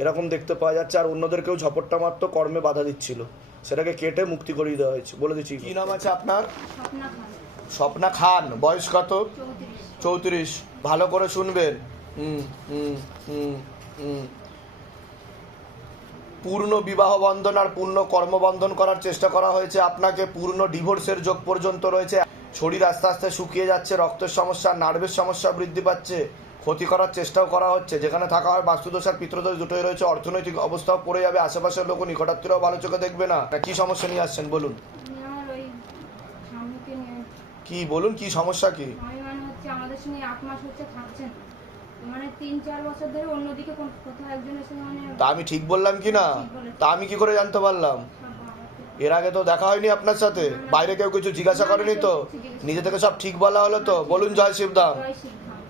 এরকম দেখতে পাওয়া যাচ্ছে। আর অন্যদেরকেও ঝপট্টা মারতো, কর্মে বাধা দিচ্ছিল, সেটাকে কেটে মুক্তি করিয়ে দেওয়া হয়েছে। বলে দিচ্ছি কি নাম আছে আপনার? স্বপ্না খান, স্বপ্না খান, বয়স কত? 34। 34। ভালো করে শুনবেন। হুম হুম হুম হুম পূর্ণ বিবাহ বন্ধন আর পূর্ণ কর্মবন্ধন করার চেষ্টা করা হয়েছে আপনাকে। পূর্ণ ডিভোর্সের যোগ পর্যন্ত রয়েছে। শরীর আস্তে আস্তে শুকিয়ে যাচ্ছে, রক্তের সমস্যা, নার্ভের সমস্যা বৃদ্ধি পাচ্ছে, ক্ষতি করার চেষ্টাও করা হচ্ছে। যেখানে থাকা হয় বাস্তুদোষ আর পিতৃদোষ দুটোই রয়েছে। অর্থনৈতিক অবস্থাও পড়ে যাবে, আশেপাশের লোক নিকটাত্মীয়রাও ভালো চোখে দেখবে না। কি সমস্যা নিয়ে আসছেন বলুন? আমি আমার ওই স্বামীকে নিয়ে, কি বলুন, কি সমস্যা কি? আমি মানে হচ্ছে আমাদের সঙ্গে 8 মাস হচ্ছে থাকছেন, মানে 3-4 বছর ধরে অন্যদিকে কোথাও একজনের সঙ্গে মানে তা আমি ঠিক বললাম কি না? তা আমি কি করে জানতে পারলাম? এর আগে তো দেখা হয়নি আপনার সাথে, বাইরে কেউ কিছু জিজ্ঞাসা করেনি তো? নিজে থেকে সব ঠিক বলা হলো তো? বলুন জয় শিবধাম। জয় শিব খান,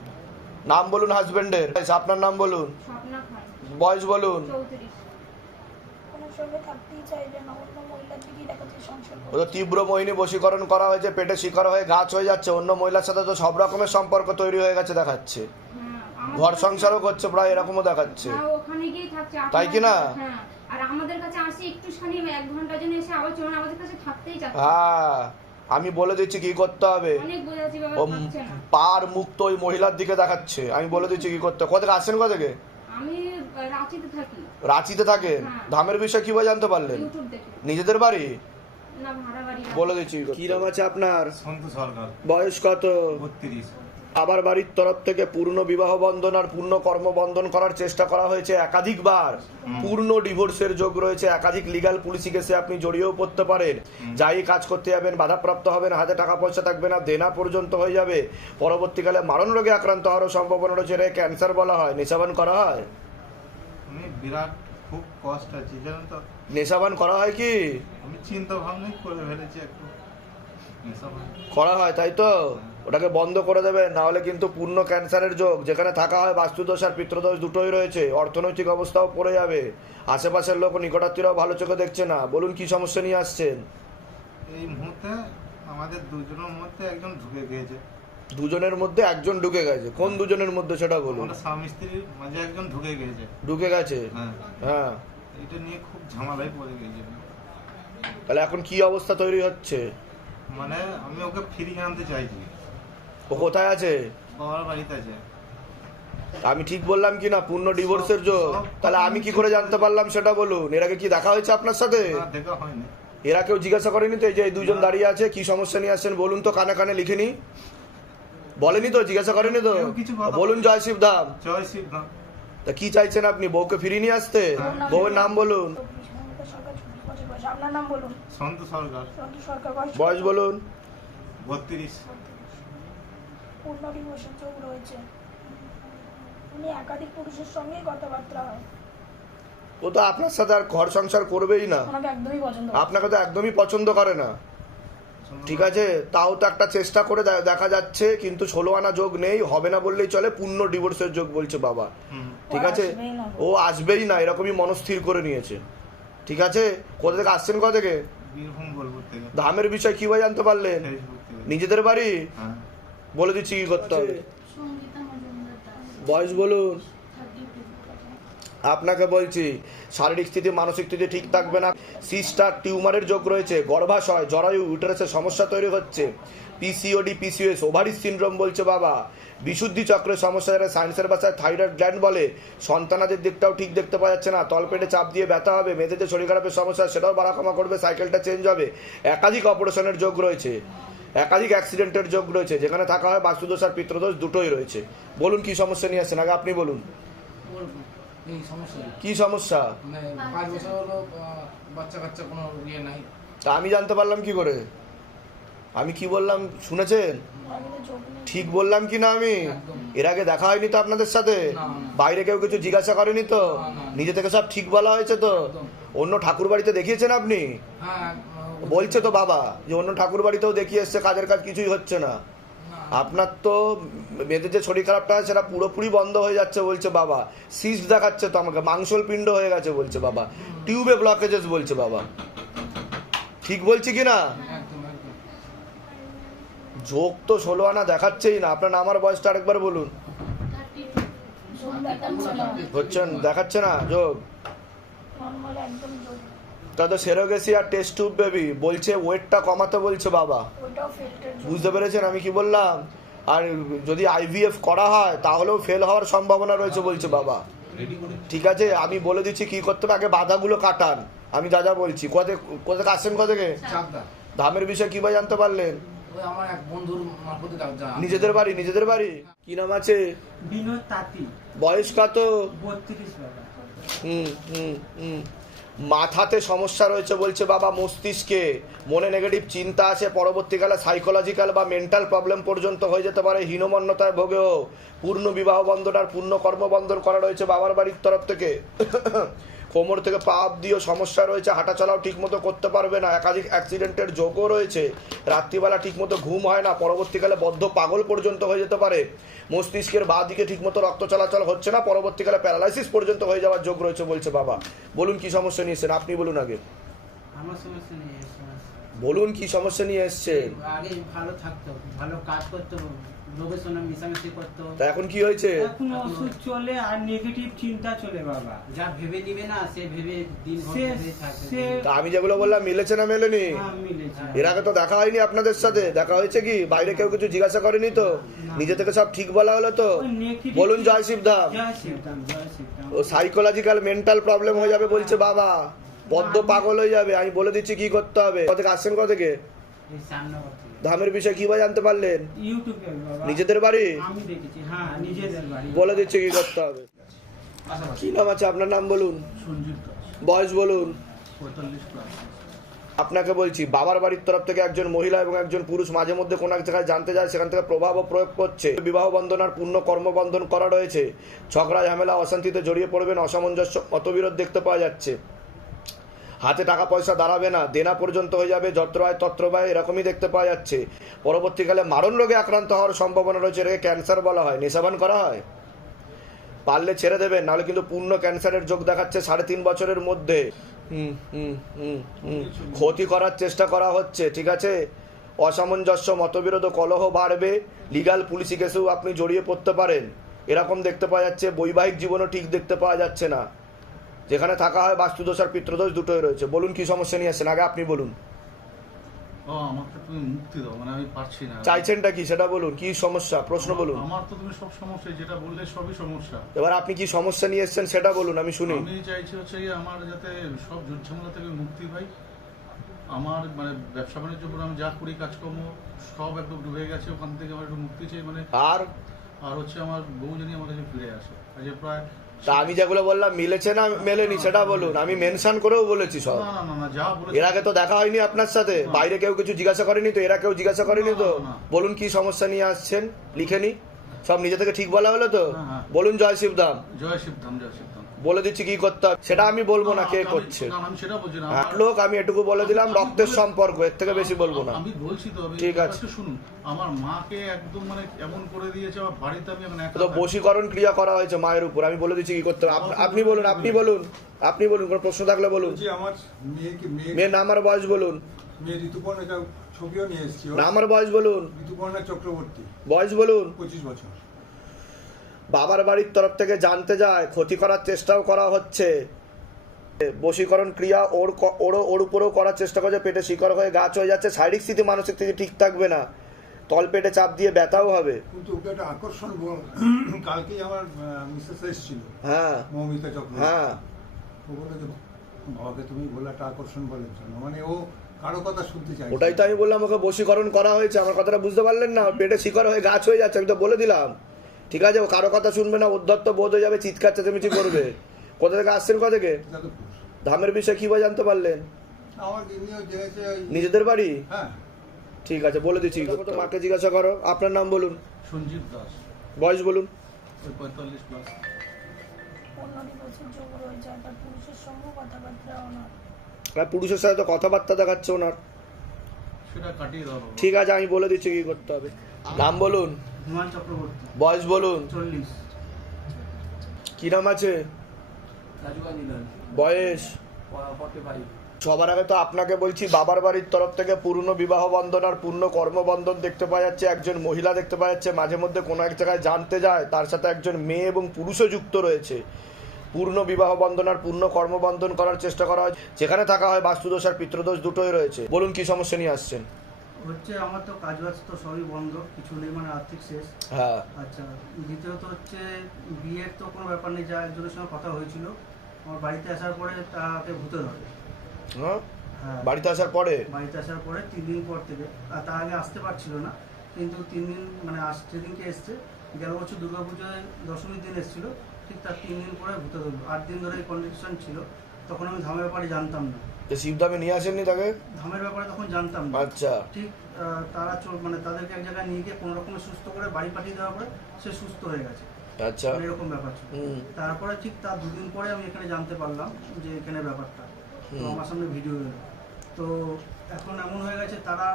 নাম বলুন হাজবেন্ডের, আপনার নাম বলুন, স্বপ্না খান, বয়স বলুন। 34। ওনার সঙ্গে থাকতেই চাইবে না, অন্য মহিলার দিকেই দেখাচ্ছে সংসার ও তো তীব্র মোহিনী বশীকরণ করা হয়েছে, পেটে শিকার হয়ে গাছ হয়ে যাচ্ছে, অন্য মহিলার সাথে তো সব রকমের সম্পর্ক তৈরি হয়ে গেছে দেখাচ্ছে, হ্যাঁ, আমার ঘর কাছে- সংসারও করছে প্রায়, এরকমও দেখাচ্ছে। হ্যাঁ, ওখানে গিয়ে থাকছে 8 তাই কি মাস। না? হ্যাঁ, আর আমাদের কাছে আসি একটুখানি 1 ঘন্টার জন্য, এসে আবার চলুন, আমাদের কাছে থাকতেই চাচ্ছে। হ্যাঁ, আমি বলে দিচ্ছি কি করতে হবে। অনেক বোঝাচ্ছি বাবা, ও থাকছে না। পার মুক্ত ওই মহিলার দিকে দেখাচ্ছে, আমি বলে দিচ্ছি কি করতে। কোথেকে আসছেন, কোথেকে? আমি রাঁচিতে থাকি, রাঁচিতে থাকেন? হ্যাঁ। ধামের বিষয় কিভাবে জানতে পারলেন? ইউটিউব দেখে। নিজেদের বাড়ি? না, ভাড়া বাড়ি। বলে দিচ্ছি কি নাম আছে আপনার? সন্তু সরকার, বয়স কত? 32। আবার বাড়ির তরফ থেকে পূর্ণ বিবাহ বন্ধন আর পূর্ণ কর্মবন্ধন করার চেষ্টা করা হয়েছে একাধিকবার। পূর্ণ ডিভোর্সের যোগ রয়েছে, একাধিক লিগ্যাল পুলিশি কেসে আপনি জড়িয়েও পড়তে পারেন। যাই কাজ করতে যাবেন বাধাপ্রাপ্ত হবেন, হাতে টাকা পয়সা থাকবে না, দেনা পর্যন্ত হয়ে যাবে। পরবর্তীকালে মারণ রোগে আক্রান্ত হওয়ারও সম্ভাবনা রয়েছে। এর ক্যান্সার বলা হয়। নেশাবান করা হয়? আমি বিরাট খুব কষ্ট আছে জানেন তো। নেশাবান করা হয় কি? আমি চিন্তা ভাবনাই করে ফেলেছি একটু নেশাবান। করা হয়, তাই তো? ওটাকে বন্ধ করে দেবেন, না হলে কিন্তু পূর্ণ ক্যান্সারের যোগ। যেখানে থাকা হয় বাস্তুদোষ আর পিতৃদোষ দুটোই রয়েছে। অর্থনৈতিক অবস্থাও পড়ে যাবে, আশেপাশের লোক নিকটাত্মীয়রাও ভালো চোখে দেখছে না। বলুন কি সমস্যা নিয়ে আসছেন? এই মুহূর্তে আমাদের দুজনের মধ্যে একজন ঢুকে গিয়েছে। দুজনের মধ্যে একজন ঢুকে গেছে? কোন দুজনের মধ্যে সেটা বলুন। আমাদের স্বামী স্ত্রীর মাঝে একজন ঢুকে গিয়েছে। ঢুকে গেছে? হ্যাঁ, হ্যাঁ, এটা নিয়ে খুব ঝামেলায় পড়ে গিয়েছে। তাহলে এখন কি অবস্থা তৈরি হচ্ছে? মানে আমি ওকে ফিরিয়ে আনতে চাইছি। ও কোথায় আছে? বাবার বাড়িতে আছে। আমি ঠিক বললাম কি না? পূর্ণ ডিভোর্সের যোগ। তাহলে আমি কি করে জানতে পারলাম সেটা বলুন। এর আগে কি দেখা হয়েছে আপনার সাথে? না, দেখা হয়নি। এরা কেউ জিজ্ঞাসা করেনি তো? এই যে এই দুজন দাঁড়িয়ে আছে, কি সমস্যা নিয়ে আসছেন বলুন তো, কানে কানে লিখে নি। বলেনি তো? জিজ্ঞাসা করেনি তো? কেউ কিছু কথা বলুন জয় শিবধাম। জয় শিব ধাম। তা কি চাইছেন আপনি? বউকে ফিরিয়ে নিয়ে আসতে? বউয়ের নাম বলুন। মমতা সরকার, 24 বছর বয়স। আপনার নাম বলুন? সন্তু সরকার, সন্তু সরকার, বয়স বয়স বলুন। 32। পূর্ণ ডিভোর্সের যোগ রয়েছে। উনি একাধিক পুরুষের সঙ্গেই কথাবার্তা হয়। ও তো আপনার সাথে আর ঘর সংসার করবেই না, ওনাকে একদমই পছন্দ করে না। আপনাকে তো একদমই পছন্দ করে না। ঠিক আছে, তাও তো একটা চেষ্টা করে দেখা যাচ্ছে, কিন্তু 16 আনা যোগ নেই, হবে না বললেই চলে। পূর্ণ ডিভোর্সের যোগ বলছে বাবা। ঠিক আছে, আসবেই না। ও আসবেই না, এরকমই মনস্থির করে নিয়েছে। ঠিক আছে, কোথা থেকে আসছেন, কোথা থেকে? বীরভূম বোলপুর থেকে, ধামের বিষয় কিভাবে জানতে পারলেন? ফেসবুক থেকে। নিজেদের বাড়ি? হ্যাঁ, বলে দিচ্ছি কি করতে হবে। সঙ্গীতা মজুমদার দাস, বয়স বলুন। 32। আপনাকে বলছি, শারীরিক স্থিতি মানসিক স্থিতি ঠিক থাকবে না। সিস্টার টিউমারের যোগ রয়েছে, গর্ভাশয়, জরায়ু, ইউটেরাসের সমস্যা তৈরি হচ্ছে। পিসিওডি, পিসিওএস, ওভারি সিনড্রোম বলছে বাবা। বিশুদ্ধি চক্রের সমস্যা, যারা সায়েন্সের ভাষায় থাইরয়েড গ্ল্যান্ড বলে। সন্তানাদের দিকটাও ঠিক দেখতে পাওয়া যাচ্ছে না, তলপেটে চাপ দিয়ে ব্যথা হবে। মেয়েদের যে শরীর খারাপের সমস্যা সেটাও বাড়াকমা করবে, সাইকেলটা চেঞ্জ হবে। একাধিক অপারেশনের যোগ রয়েছে, একাধিক অ্যাক্সিডেন্টের যোগ রয়েছে। যেখানে থাকা হয় বাস্তুদোষ আর পিতৃদোষ দুটোই রয়েছে। বলুন কি সমস্যা নিয়ে আসছেন, আগে আপনি বলুন। এই সমস্যা কি সমস্যা? মানে 5 বছর হলো বাচ্চা কাচ্চা কোনো ইয়ে নাই। তা আমি জানতে পারলাম কি করে? আমি কি বললাম শুনেছেন? আমাদের যোগ নেই। ঠিক বললাম কি না আমি? এর আগে দেখা হয়নি তো আপনাদের সাথে? না। বাইরে কেউ কিছু জিজ্ঞাসা করেনি তো? না, না। নিজে থেকে সব ঠিক বলা হয়েছে তো? একদম। অন্য ঠাকুর বাড়িতে দেখিয়েছেন আপনি? হ্যাঁ, বলছে তো বাবা যে অন্য ঠাকুর বাড়িতেও দেখিয়ে এসছে, কাজের কাজ কিছুই হচ্ছে না। আপনার তো মেয়েদের যে শরীর খারাপটা হয় সেটা পুরোপুরি বন্ধ হয়ে যাচ্ছে বলছে বাবা। সিস্ট দেখাচ্ছে তো আমাকে, মাংসল পিণ্ড হয়ে গেছে বলছে বাবা, টিউবে ব্লকেজেস বলছে বাবা। ঠিক বলছি কি না? একদম একদম। যোগ তো 16 আনা দেখাচ্ছেই না। আপনার নাম আর বয়সটা আরেকবার বলুন। 32। দেখাচ্ছে না, হচ্ছেন দেখাচ্ছে না যোগ, নর্মাল একদম যোগ, তা তো সেরোগেসি আর টেস্ট টিউব বেবি বলছে ওয়েটটা কমাতে বলছে বাবা, ওইটাও ফিল্টার যোগ। বুঝতে পেরেছেন আমি কি বললাম? আর যদি আইভিএফ করা হয় তাহলেও ফেল হওয়ার সম্ভাবনা রয়েছে বলছে বাবা। ঠিক আছে, আমি বলে দিচ্ছি কি করতে হবে, আগে বাধাগুলো কাটান। আমি যা যা বলছি, কোথায় আসছেন, কোথা থেকে? চাকদা। ধামের বিষয়ে কিভাবে জানতে পারলেন? ওই আমার এক বন্ধুর মারফতে জানা। নিজেদের বাড়ি, নিজেদের বাড়ি। কি নাম আছে? বিনোদ তাঁতি, বয়স কত? 32 বাবা। মাথাতে সমস্যা রয়েছে বলছে বাবা, মস্তিষ্কে মনে নেগেটিভ চিন্তা আছে, পরবর্তীকালে সাইকোলজিক্যাল বা মেন্টাল প্রবলেম পর্যন্ত হয়ে যেতে পারে, হীনমন্যতায় ভোগেও। পূর্ণ বিবাহ বন্ধন আর পূর্ণ কর্মবন্ধন করা রয়েছে বাবার বাড়ির তরফ থেকে। কোমর থেকে পা অব্দিও সমস্যা রয়েছে, হাঁটা চলাও ঠিক মতো করতে পারবে না, একাধিক অ্যাক্সিডেন্টের যোগও রয়েছে, রাত্রিবেলা ঠিক মতো ঘুম হয় না, পরবর্তীকালে বদ্ধ পাগল পর্যন্ত হয়ে যেতে পারে, মস্তিষ্কের বাঁ দিকে ঠিক মতো রক্ত চলাচল হচ্ছে না, পরবর্তীকালে প্যারালাইসিস পর্যন্ত হয়ে যাওয়ার যোগ রয়েছে বলছে বাবা। বলুন কি সমস্যা নিয়ে এসছেন, আপনি বলুন আগে, আমার সমস্যা নেই, এই সমস্যা। বলুন কি সমস্যা নিয়ে এসছেন। আগে ভালো থাকতো, ভালো কাজ করতো, লোকের সঙ্গে মিশামিশি করতো। তা এখন কি হয়েছে? এখন ওষুধ চলে আর নেগেটিভ চিন্তা চলে বাবা। যা ভেবে নিবে না সে ভেবে দিন ভর ভেবেই থাকবে। তা আমি যেগুলো বললাম মিলেছে না মেলেনি? হ্যাঁ, মিলেছে। এর আগে তো দেখা হয়নি আপনাদের সাথে, দেখা হয়েছে কি? বাইরে কেউ কিছু জিজ্ঞাসা করেনি তো? নিজে থেকে সব ঠিক বলা হলো তো? ওই negative বলুন জয় শিবধাম। জয় শিবধাম, জয় শিবধাম। ও সাইকোলজিক্যাল মেন্টাল প্রবলেম হয়ে যাবে বলছে বাবা, বদ্ধ পাগল হয়ে যাবে। আমি বলে দিচ্ছি কি করতে হবে। কোথা থেকে আসছেন, কোথা থেকে? এই সামনাবাদ থেকে। ধামের বিষয়ে কিভাবে জানতে পারলেন? ইউটিউবে বাবা। নিজেদের বাড়ি? আমি দেখেছি, হ্যাঁ নিজেদের বাড়ি। বলে দিচ্ছি কি করতে হবে। কি নাম আছে আপনার? নাম বলুন। সঞ্জীব দাস, বয়স বলুন। 45+। আপনাকে বলছি, বাবার বাড়ির তরফ থেকে একজন মহিলা এবং একজন পুরুষ মাঝে মধ্যে কোনো এক জায়গায় জানতে যায়, সেখান থেকে প্রভাব ও প্রয়োগ করছে। বিবাহ বন্ধন আর পূর্ণ কর্মবন্ধন করা রয়েছে, ঝগড়া ঝামেলা অশান্তিতে জড়িয়ে পড়বেন, অসামঞ্জস্য মতবিরোধ দেখতে পাওয়া যাচ্ছে, হাতে টাকা পয়সা দাঁড়াবে না, দেনা পর্যন্ত হয়ে যাবে, যত্র আয় তত্র ব্যয়, এরকমই দেখতে পাওয়া যাচ্ছে। পরবর্তীকালে মারণ রোগে আক্রান্ত হওয়ার সম্ভাবনা রয়েছে, এটাকে ক্যান্সার বলা হয়। নেশাবান করা হয়, পারলে ছেড়ে দেবেন, নাহলে কিন্তু পূর্ণ ক্যান্সারের যোগ দেখাচ্ছে 3.5 বছরের মধ্যে। ক্ষতি করার চেষ্টা করা হচ্ছে, ঠিক আছে? অসামঞ্জস্য মতবিরোধ ও কলহ বাড়বে, লিগাল পুলিশি কেসেও আপনি জড়িয়ে পড়তে পারেন, এরকম দেখতে পাওয়া যাচ্ছে। বৈবাহিক জীবনও ঠিক দেখতে পাওয়া যাচ্ছে না, যেখানে থাকা হয় বাস্তুদোষ আর পিতৃদোষ দুটোই রয়েছে। বলুন কি সমস্যা নিয়ে আসছেন, আগে আপনি বলুন। আমাকে তুমি মুক্তি দাও, মানে আমি পারছি না। চাইছেনটা কি সেটা বলুন, কি সমস্যা, প্রশ্ন বলুন। আমার তো তুমি সব সমস্যা যেটা বললে সবই সমস্যা। এবার আপনি কি সমস্যা নিয়ে এসছেন সেটা বলুন, আমি শুনি। আমি চাইছি হচ্ছে গিয়ে আমার যাতে সব ঝামেলা থেকে মুক্তি পাই। আমার মানে ব্যবসা বাণিজ্য করে আমি যা করি কাজকর্ম সব একদম ডুবে গেছে, ওখান থেকে আমার একটু মুক্তি চাই। মানে আর আর হচ্ছে আমার বউ জানি আমার কাছে ফিরে আসে, আজ প্রায়। তা আমি যেগুলো বললাম মিলেছে না মেলেনি সেটা বলুন, আমি মেনশন করেও বলেছি সব। না না না না, যা বলে এর আগে তো দেখা হয়নি আপনার সাথে, বাইরে কেউ কিছু জিজ্ঞাসা করেনি তো? এরা কেউ জিজ্ঞাসা করেনি তো? না, না। বলুন কি সমস্যা নিয়ে আসছেন, লিখে নি, সব নিজে থেকে ঠিক বলা হলো তো? হ্যাঁ, হ্যাঁ। বলুন জয় শিবধাম। জয় শিবধাম, জয় শিবধাম। বলে দিচ্ছি কি করতে হবে, সেটা আমি বলবো না কে করছে। আমি সেটা বলছি না। এক লোক, আমি এটুকু বলে দিলাম, রক্তের সম্পর্ক, এর থেকে বেশি বলবো না। আমি বলছি তো, আমি ঠিক আছে। একটু শুনুন। আমার মাকে একদম মানে এমন করে দিয়েছে, আমার বাড়িতে আমি এখন একা তো থাকি। বশীকরণ ক্রিয়া করা হয়েছে মায়ের উপর, আমি বলে দিচ্ছি কি করতে হবে। আপনি বলুন, আপনি বলুন, আপনি বলুন, কোনো প্রশ্ন থাকলে বলুন। বলছি আমার মেয়ে মেয়ের নাম আর বয়স বলুন। ঋতুপর্ণা, এটা ছবিও নিয়ে এসেছি। নাম আর বয়স বলুন। ঋতুপর্ণা চক্রবর্তী, বয়স বলুন। 25 বছর। বাবার বাড়ির তরফ থেকে জানতে যায়, ক্ষতি করার চেষ্টাও করা হচ্ছে, বশীকরণ ক্রিয়া ওর উপরেও করার চেষ্টা করছে, পেটে শিকড় হয়ে গাছ হয়ে যাচ্ছে, শারীরিক স্থিতি মানসিক স্থিতি ঠিক থাকবে না, তল পেটে চাপ দিয়ে ব্যথাও হবে। কিন্তু ওকে একটা আকর্ষণ কালকেই আমার মিসেস এসেছিল, হ্যাঁ মৌমিতা চক্রবর্তী। হ্যাঁ, ও বলে যে বাবাকে তুমি বলে একটা আকর্ষণ বলের জন্য, মানে ও কারো কথা শুনতে চাই। ওটাই তো আমি বললাম, ওকে বশীকরণ করা হয়েছে। আমার কথাটা বুঝতে পারলেন না? পেটে শিকড় হয়ে গাছ হয়ে যাচ্ছে, আমি তো বলে দিলাম। ঠিক আছে, ও কারো কথা শুনবে না, উদ্ধত্ত বোধ হয়ে যাবে, চিৎকার চেঁচামেচি করবে। কোথা থেকে আসছেন, কোথা থেকে? ধামের বিষয়ে কিভাবে জানতে পারলেন? আমার গিন্নিও জেনেছে। নিজেদের বাড়ি? হ্যাঁ, ঠিক আছে, বলে দিচ্ছি। মাকে জিজ্ঞাসা করো। আপনার নাম বলুন, সঞ্জীব দাস, বয়স বলুন। ওই 45+। 15 বছর যোগ রয়েছে, আর তার পুরুষের সঙ্গে কথাবার্তা ওনার। আর পুরুষের সাথে তো কথাবার্তা দেখাচ্ছে ওনার। সেটা কাটিয়ে দাও। ঠিক আছে, আমি বলে দিচ্ছি কি করতে হবে। নাম বলুন। হুমান চক্রবর্তী, বয়স বলুন। 40। কি নাম আছে? রাজু গান্ধী, বয়স? 45। সবার আগে তো আপনাকে বলছি, বাবার বাড়ির তরফ থেকে পূর্ণ বিবাহ বন্ধন আর পূর্ণ কর্মবন্ধন দেখতে পাওয়া যাচ্ছে, একজন মহিলা দেখতে পাওয়া যাচ্ছে, মাঝে মধ্যে কোনো এক জায়গায় জানতে যায় তার সাথে একজন মেয়ে এবং পুরুষও যুক্ত রয়েছে। পূর্ণ বিবাহ বন্ধন আর পূর্ণ কর্মবন্ধন করার চেষ্টা করা হয়, যেখানে থাকা হয় বাস্তুদোষ আর পিতৃদোষ দুটোই রয়েছে। বলুন কি সমস্যা নিয়ে আসছেন? হচ্ছে আমার তো কাজ বাজ তো সবই বন্ধ, কিছু নেই, মানে আর্থিক শেষ। হ্যাঁ, আচ্ছা, দ্বিতীয়ত হচ্ছে বিয়ের তো কোনো ব্যাপার নেই, যা একজনের সঙ্গে কথা হয়েছিল, আমার বাড়িতে আসার পরে তাকে ভূতে ধরে। হ্যাঁ, হ্যাঁ, বাড়িতে আসার পরে? বাড়িতে আসার পরে 3 দিন পর থেকে, আর তার আগে আসতে পারছিল না, কিন্তু 3 দিন মানে যেদিনকে এসছে, গেল বছর দুর্গাপুজোয় দশমীর দিন এসেছিল, ঠিক তার 3 দিন পরে ভূতে ধরলো। 8 দিন ধরে কন্ডিশন ছিল, তখন আমি ধামের ব্যাপারে জানতাম না। শিবধামে নিয়ে আসেননি তাকে? ধামের ব্যাপারে তখন জানতাম না। আচ্ছা, ঠিক তারা মানে তাদেরকে এক জায়গায় নিয়ে গিয়ে কোনো রকমে সুস্থ করে বাড়ি পাঠিয়ে দেওয়ার পরে সে সুস্থ হয়ে গেছে। আচ্ছা, মানে এরকম ব্যাপার ছিল। তারপরে ঠিক তার 2 দিন পরে আমি এখানে জানতে পারলাম যে এখানে ব্যাপারটা, তো আমার সামনে ভিডিও এলো। তো এখন এমন হয়ে গেছে তারা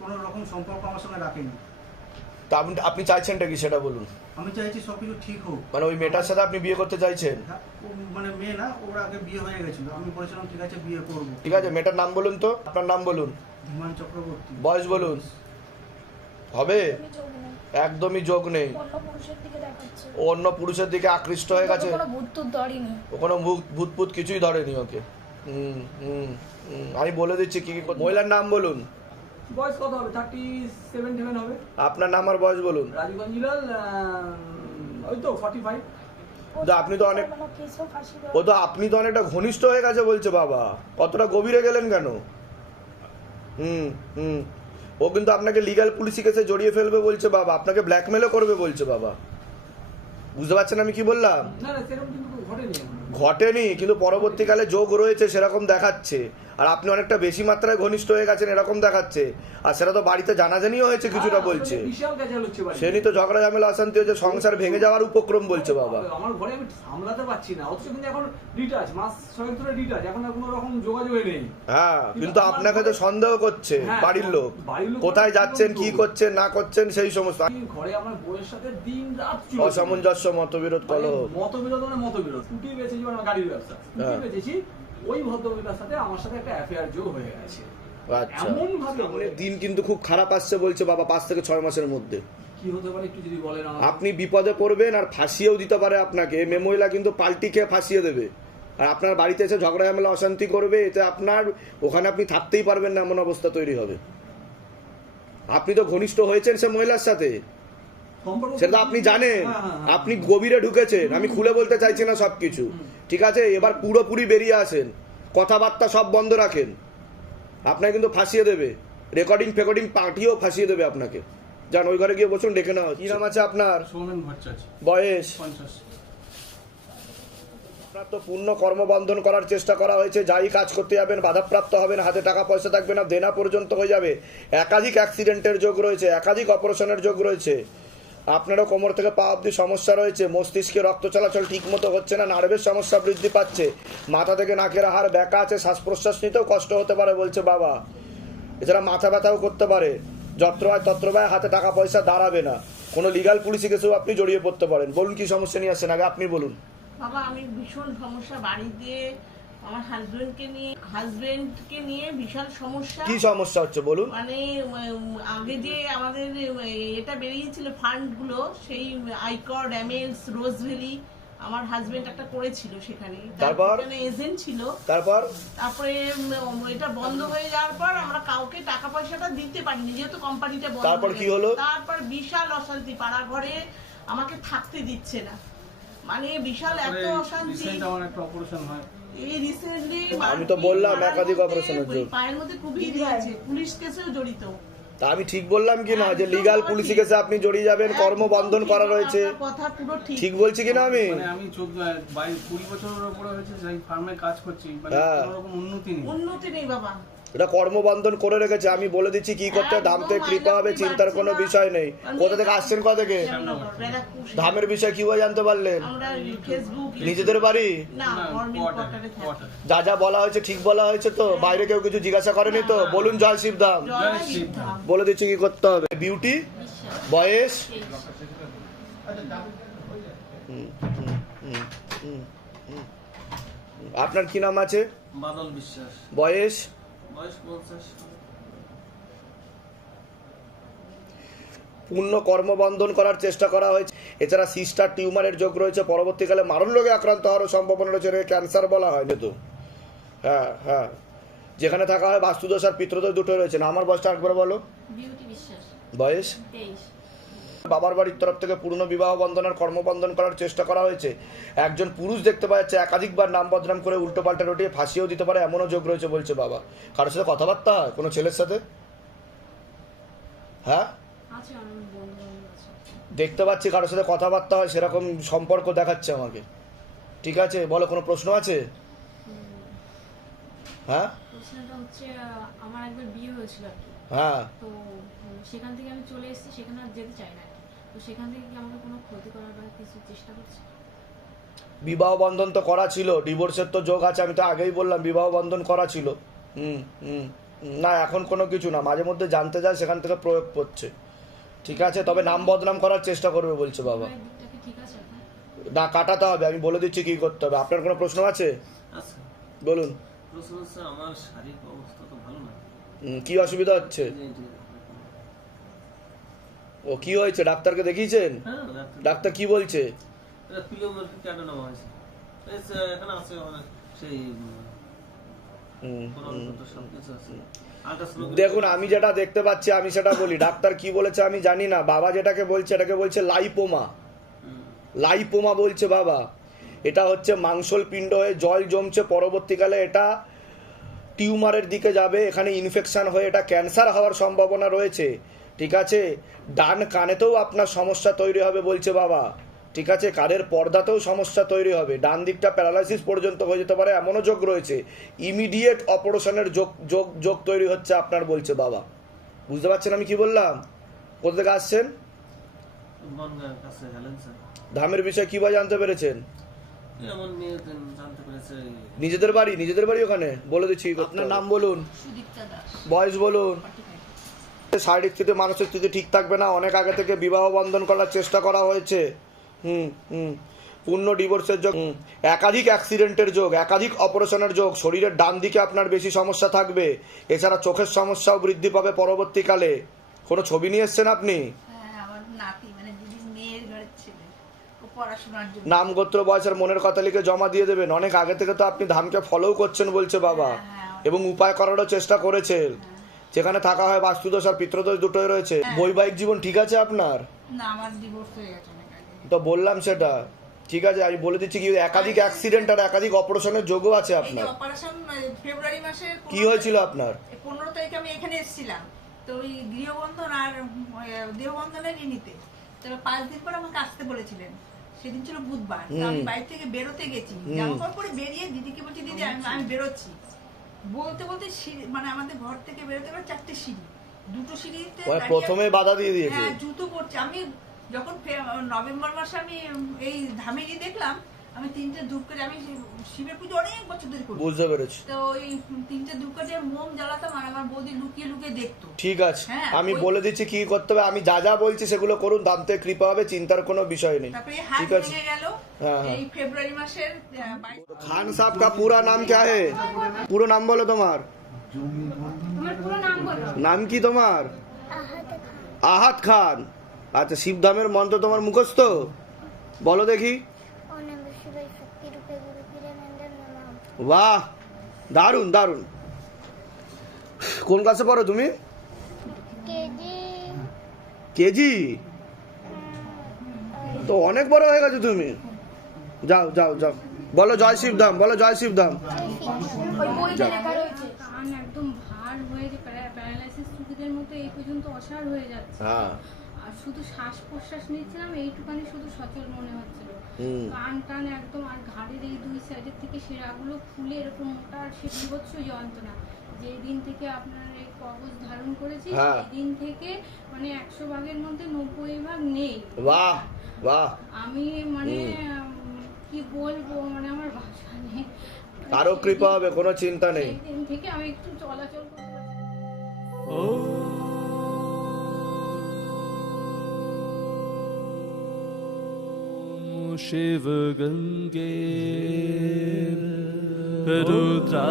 কোনো রকম সম্পর্ক আমার সঙ্গে রাখেনি। তা আপনি চাইছেনটা কি সেটা বলুন। আমি চাইছি সবকিছু ঠিক হোক। মানে ওই মেয়েটার সাথে আপনি বিয়ে করতে চাইছেন? হ্যাঁ, মানে মেয়ে না, ওর আগে বিয়ে হয়ে গেছিল, আমি বলেছিলাম ঠিক আছে বিয়ে করবো। ঠিক আছে, মেয়েটার নাম বলুন তো, আপনার নাম বলুন। ধীমান চক্রবর্তী। বয়স বলুন। হবে? তুমি যোগ নেই, একদমই যোগ নেই। অন্য পুরুষের দিকে দেখাচ্ছে। ও অন্য পুরুষের দিকে আকৃষ্ট হয়ে গেছে। কোনো ভূত টুত ধরেনি। ও কোনো ভূত কিছুই ধরেনি ওকে। আমি বলে দিচ্ছি কি কি মহিলার নাম বলুন। বয়স কত হবে? 37 হবে। আপনার নাম আর বয়স বলুন। রাজীব গঞ্জিলাল, ওই তো 45। আপনি তো অনেক, মানে কেসও ফাঁসি দেওয়া। ও তো আপনি তো অনেকটা ঘনিষ্ঠ হয়ে গেছে বলছে বাবা, কতটা গভীরে গেলেন কেন? ও কিন্তু আপনাকে লিগ্যাল পুলিশি কেসে জড়িয়ে ফেলবে বলছে বাবা, আপনাকে ব্ল্যাকমেলও করবে বলছে বাবা। বুঝতে পারছেন আমি কি বললাম? না না, সেরকম কিন্তু ঘটেনি। ঘটেনি, কিন্তু পরবর্তীকালে যোগ রয়েছে সেরকম দেখাচ্ছে। আর আপনি অনেকটা বেশি মাত্রায় ঘনিষ্ঠ হয়ে গেছেন এরকম দেখাচ্ছে। আর সেটা তো বাড়িতে জানাজানিও হয়েছে কিছুটা বলছে। বিশাল কাজাল হচ্ছে বাড়ি। সে নিয়ে তো ঝগড়া ঝামেলা অশান্তি হয়েছে, সংসার ভেঙে যাওয়ার উপক্রম বলছে বাবা। আমার ঘরে আমি সামলাতে পারছি না, অথচ কিন্তু এখন ডিটাচ, মাস 6 ধরে ডিটাচ, এখন আর কোনো রকম যোগাযোগই নেই। হ্যাঁ, কিন্তু আপনাকে তো সন্দেহ করছে বাড়ির লোক, কোথায় যাচ্ছেন কি করছেন না করছেন সেই সমস্ত। ঘরে আমার বউয়ের সাথে দিন রাত অসামঞ্জস্য, মতবিরোধ, কলহ। মতবিরোধ মানে মতবিরোধ। স্কুটি বেচেছি, আমার গাড়ির ব্যবসা, স্কুটি বেচেছি, ওই ভদ্রমহিলার সাথে আমার সাথে একটা অ্যাফেয়ার যোগ হয়ে গেছে। আচ্ছা, এমন ভাবে দিন কিন্তু খুব খারাপ আসছে বলছে বাবা, 5 থেকে 6 মাসের মধ্যে। কি হতে পারে একটু যদি বলেন। আপনি বিপদে পড়বেন আর ফাঁসিয়েও দিতে পারে আপনাকে। মেয়ে মহিলা কিন্তু পাল্টি খেয়ে ফাঁসিয়ে দেবে, আর আপনার বাড়িতে এসে ঝগড়া ঝামেলা অশান্তি করবে। এতে আপনার ওখানে আপনি থাকতেই পারবেন না, এমন অবস্থা তৈরি হবে। আপনি তো ঘনিষ্ঠ হয়েছেন সে মহিলার সাথে, সেটা আপনি জানেন, আপনি গভীরে ঢুকেছেন। আমি খুলে বলতে চাইছি না সবকিছু, ঠিক আছে? এবার পুরোপুরি বেরিয়ে আসেন, কথাবার্তা সব বন্ধ রাখেন। আপনাকে কিন্তু ফাঁসিয়ে দেবে, রেকর্ডিং ফেকর্ডিং পার্টিও ফাঁসিয়ে দেবে আপনাকে। যান ওই ঘরে গিয়ে বসুন, ডেকে নেওয়া। কি নাম আছে আপনার? সৌমেন ভট্টাচার্য। বয়স? 50। আপনার তো পূর্ণ কর্মবন্ধন করার চেষ্টা করা হয়েছে, যাই কাজ করতে যাবেন বাধাপ্রাপ্ত হবেন, হাতে টাকা পয়সা থাকবে না, দেনা পর্যন্ত হয়ে যাবে। একাধিক অ্যাক্সিডেন্টের যোগ রয়েছে, একাধিক অপারেশনের যোগ রয়েছে। আপনারও কোমর থেকে পা অব্দি সমস্যা রয়েছে, মস্তিষ্কে রক্ত চলাচল ঠিক মতো হচ্ছে না, নার্ভের সমস্যা বৃদ্ধি পাচ্ছে, মাথা থেকে নাকের হাড় ব্যাকা আছে, শ্বাস প্রশ্বাস নিতেও কষ্ট হতে পারে বলছে বাবা। এছাড়া মাথা ব্যথাও করতে পারে, যত্রবায় তত্রবায় হাতে টাকা পয়সা দাঁড়াবে না, কোনো লিগাল পুলিশি কেসেও আপনি জড়িয়ে পড়তে পারেন। বলুন কি সমস্যা নিয়ে আসছেন, আগে আপনি বলুন। বাবা, আমি ভীষণ সমস্যা বাড়িতে, আমার হাজবেন্ডকে নিয়ে বিশাল সমস্যা। কি সমস্যা হচ্ছে বলুন? মানে আগে যে আমাদের এটা বেরিয়েছিল ফান্ড গুলো, সেই আইকর, এমএলস, রোজ ভ্যালি, আমার হাজবেন্ড একটা করেছিল সেখানে, তারপর এজেন্ট ছিল। তারপরে এটা বন্ধ হয়ে যাওয়ার পর আমরা কাউকে টাকা পয়সাটা দিতে পারিনি, যেহেতু কোম্পানিটা বন্ধ। তারপর কি হলো? তারপর বিশাল অশান্তি, পাড়া ঘরে আমাকে থাকতে দিচ্ছে না, মানে বিশাল এত অশান্তি। আমার একটা অপারেশন হয় এই রিসেন্টলি, আমি তো বললাম একাধিক অপারেশনের জন্য পায়ের মধ্যে খুবই আছে, পুলিশ কেসেও জড়িত। তা আমি ঠিক বললাম কি না যে লিগাল পুলিশি কেসে আপনি জড়িয়ে যাবেন, কর্মবন্ধন করা রয়েছে? কথা পুরো ঠিক বলছি কিনা আমি? মানে আমি 20 বছরের উপরে হয়েছে সেই ফার্মে কাজ করছি, মানে কোনো রকম উন্নতি নেই বাবা। এটা কর্মবন্ধন করে রেখেছে। আমি বলে দিচ্ছি কি করতে, ধাম থেকে কৃপা হবে, চিন্তার কোনো বিষয় নেই। কোথা থেকে আসছেন, কোথা থেকে? ধামের বিষয় কিভাবে জানতে পারলেন? নিজেদের বাড়ি? যা যা বলা হয়েছে ঠিক বলা হয়েছে তো? বাইরে কেউ কিছু জিজ্ঞাসা করেনি তো? বলুন জয় শিবধাম। বলে দিচ্ছি কি করতে হবে। বিউটি? বয়স? আপনার কি নাম আছে? বাদল বিশ্বাস। বয়স? বয়স 50। পূর্ণ কর্মবন্ধন করার চেষ্টা করা হয়েছে। এছাড়া সিস্টার টিউমারের যোগ রয়েছে, পরবর্তীকালে মারণ রোগে আক্রান্ত হওয়ারও সম্ভাবনা রয়েছে। ক্যান্সার বলা হয় না তো। হ্যাঁ হ্যাঁ, যেখানে থাকা হয় বাস্তুদোষ আর পিতৃদোষ দুটো রয়েছে। না, আমার বয়সটা একবার বলো। বিউটি বিশ্বাস। বয়স? 23। বাবার বাড়ির তরফ থেকে পূর্ণ বিবাহ বন্ধন আর কর্মবন্ধন করার চেষ্টা করা হয়েছে। একজন পুরুষ দেখতে পাওয়া যাচ্ছে, একাধিকবার নাম বদনাম করে উল্টো পাল্টা রটিয়ে ফাঁসিও দিতে পারে, এমনও যোগ রয়েছে বলছে বাবা। কারোর সাথে কথাবার্তা হয় কোনো ছেলের সাথে? হ্যাঁ, আছে, আমার বন্ধু আছে। দেখতে পাচ্ছি কারোর সাথে কথাবার্তা হয়, সেরকম সম্পর্ক দেখাচ্ছে আমাকে। ঠিক আছে, বলো, কোনো প্রশ্ন আছে? হ্যাঁ, প্রশ্নটা হচ্ছে আমার একবার বিয়ে হয়েছিল আর কি। হ্যাঁ, তো সেখান থেকে আমি চলে এসেছি, সেখানে আর যেতে চাই না আর কি। তো সেখান থেকে কি আমাকে কোনো ক্ষতি করার বা কিছু চেষ্টা করছে? বিবাহ বন্ধন তো করা ছিল, ডিভোর্সের তো যোগ আছে, আমি তো আগেই বললাম বিবাহ বন্ধন করা ছিল। না, এখন কোনো কিছু না, মাঝে মধ্যে জানতে যায়, সেখান থেকে প্রয়োগ করছে। ঠিক আছে, তবে নাম বদনাম করার চেষ্টা করবে বলছে বাবা। আমার দিকটা কি ঠিক আছে এখন? না, কাটাতে হবে, আমি বলে দিচ্ছি কি করতে হবে। আপনার কোনো প্রশ্ন আছে? আচ্ছা, বলুন। প্রশ্ন হচ্ছে আমার শারীরিক অবস্থা তো ভালো না। কি অসুবিধা হচ্ছে? ও কি হয়েছে, ডাক্তারকে দেখিয়েছেন? হ্যাঁ, ডাক্তার কি বলছে? এটা পিলোমোরফিন কেটে নেওয়া হয়েছে। এখানে আছে অনেক সেই সবকিছু আছে। দেখুন, আমি যেটা দেখতে পাচ্ছি আমি সেটা বলি, ডাক্তার কি বলেছে আমি জানি না। বাবা যেটাকে বলছে এটাকে বলছে লাইপোমা। লাইপোমা বলছে বাবা। এটা হচ্ছে মাংসল পিণ্ড হয়ে জল জমছে, পরবর্তীকালে এটা টিউমারের দিকে যাবে, এখানে ইনফেকশন হয়ে এটা ক্যান্সার হওয়ার সম্ভাবনা রয়েছে। ঠিক আছে, ডান কানেতেও আপনার সমস্যা তৈরি হবে বলছে বাবা। ঠিক আছে, কানের পর্দাতেও সমস্যা তৈরি হবে, ডান দিকটা প্যারালাইসিস পর্যন্ত হয়ে যেতে পারে, এমনও যোগ রয়েছে। ইমিডিয়েট অপারেশনের যোগ তৈরি হচ্ছে আপনার বলছে বাবা। বুঝতে পারছেন আমি কি বললাম? কোথা থেকে আসছেন? ধামের বিষয়ে কি বা জানতে পেরেছেন? নিজেদের বাড়ি ওখানে বলে দিচ্ছি। আপনার নাম বলুন, বয়স বলুন। শারীরিক স্থিতি, মানসিক স্থিতি ঠিক থাকবে না, অনেক আগে থেকে বিবাহ বন্ধন করার চেষ্টা করা হয়েছে। পূর্ণ ডিভোর্সের যোগ, একাধিক অ্যাক্সিডেন্টের যোগ, একাধিক অপারেশনের যোগ, শরীরের ডান দিকে আপনার বেশি সমস্যা থাকবে। এছাড়া চোখের সমস্যাও বৃদ্ধি পাবে পরবর্তীকালে। কোনো ছবি নিয়ে এসছেন আপনি? নাম, গোত্র, বয়স আর মনের কথা লিখে জমা দিয়ে দেবেন। অনেক আগে থেকে তো আপনি ধামকে ফলো করছেন বলছে বাবা, এবং উপায় করারও চেষ্টা করেছেন। যেখানে থাকা হয় বাস্তুদোষ আর পিতৃদোষ দুটোই রয়েছে। বৈবাহিক জীবন ঠিক আছে আপনার? না, আমার ডিভোর্স হয়ে গেছে অনেক আগে। তো বললাম সেটা। ঠিক আছে, আমি বলে দিচ্ছি কি একাধিক অ্যাক্সিডেন্ট আর একাধিক অপারেশনের যোগও আছে আপনার। অপারেশন ফেব্রুয়ারি মাসের কি হয়েছিল আপনার? 15 তারিখে আমি এখানে এসেছিলাম, তো ওই গৃহবন্ধন আর দেহবন্ধনের নিতে, তবে 5 দিন পর আমাকে আসতে বলেছিলেন। সেদিন ছিল বুধবার, আমি বাইরে থেকে বেরোতে গেছি, জামা কাপড় পরে বেরিয়ে দিদিকে বলছি, দিদি আমি বেরোচ্ছি। বলতে বলতে মানে আমাদের ঘর থেকে বেরোতে গেলে 4টে সিঁড়ি, 2টো সিঁড়িতে প্রথমে বাধা দিয়ে দিয়েছে। হ্যাঁ, জুতো পরছে। আমি যখন নভেম্বর মাসে আমি এই ধামেরি দেখলাম, আমি 3টে ধূপ করে, আমি শিবের পুজো অনেক বছর ধরে করি, বুঝতে পেরেছি। তো ওই 3টে ধূপ করে মোম জ্বালাতাম, আর আমার বৌদি লুকিয়ে লুকিয়ে দেখতো। ঠিক আছে, আমি বলে দিচ্ছি কি করতে হবে। আমি যা যা বলছি সেগুলো করুন, দান্তে কৃপা হবে, চিন্তার কোনো বিষয় নেই। তারপরে হাত ভেঙে গেল এই ফেব্রুয়ারি মাসের 22। खान साहब का पूरा नाम क्या है? पूरा नाम बोलो তোমার। তোমার পুরো নাম বলো। নাম কি তোমার? আহাত খান। আচ্ছা, শিবধামের মন্ত্র তোমার মুখস্থ? বলো দেখি। বাহ, দারুণ দারুণ। কোন ক্লাসে পড়ো তুমি? কেজি। তো অনেক বড় হয়ে গেছো তুমি। যাও যাও যাও, বলো জয় শিবধাম, বলো জয় শিবধাম। ওই বইতে লেখা রয়েছে কান একদম ভার হয়ে যে প্যারালাইসিস রোগীদের মতো এই পর্যন্ত অসাড় হয়ে যাচ্ছে। আর শুধু শ্বাস প্রশ্বাস নিচ্ছিলাম, এইটুখানি শুধু সচল মনে হচ্ছিল। কান টান একদম, আর ঘাড়ের এই 2 সাইডের থেকে শিরাগুলো ফুলে এরকম মোটা, আর সে বিভৎস যন্ত্রণা। যেই দিন থেকে আপনার এই কবজ ধারণ করেছি, সেই দিন থেকে মানে 100 ভাগের মধ্যে 90 ভাগ নেই। বাহ বাহ। আমি মানে কি বলবো, মানে আমার ভাষা নেই। কারো কৃপা হবে, কোনো চিন্তা নেই। সেই দিন থেকে আমি একটু চলাচল করতে পারছি। शिव गंगे रुद्रा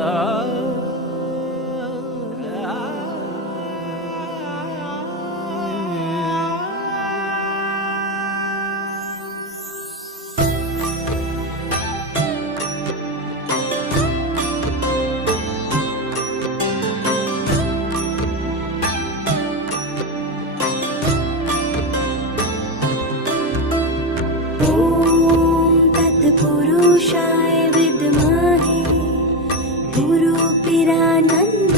पुरुषाय विद्महे गुरुपिरानन्द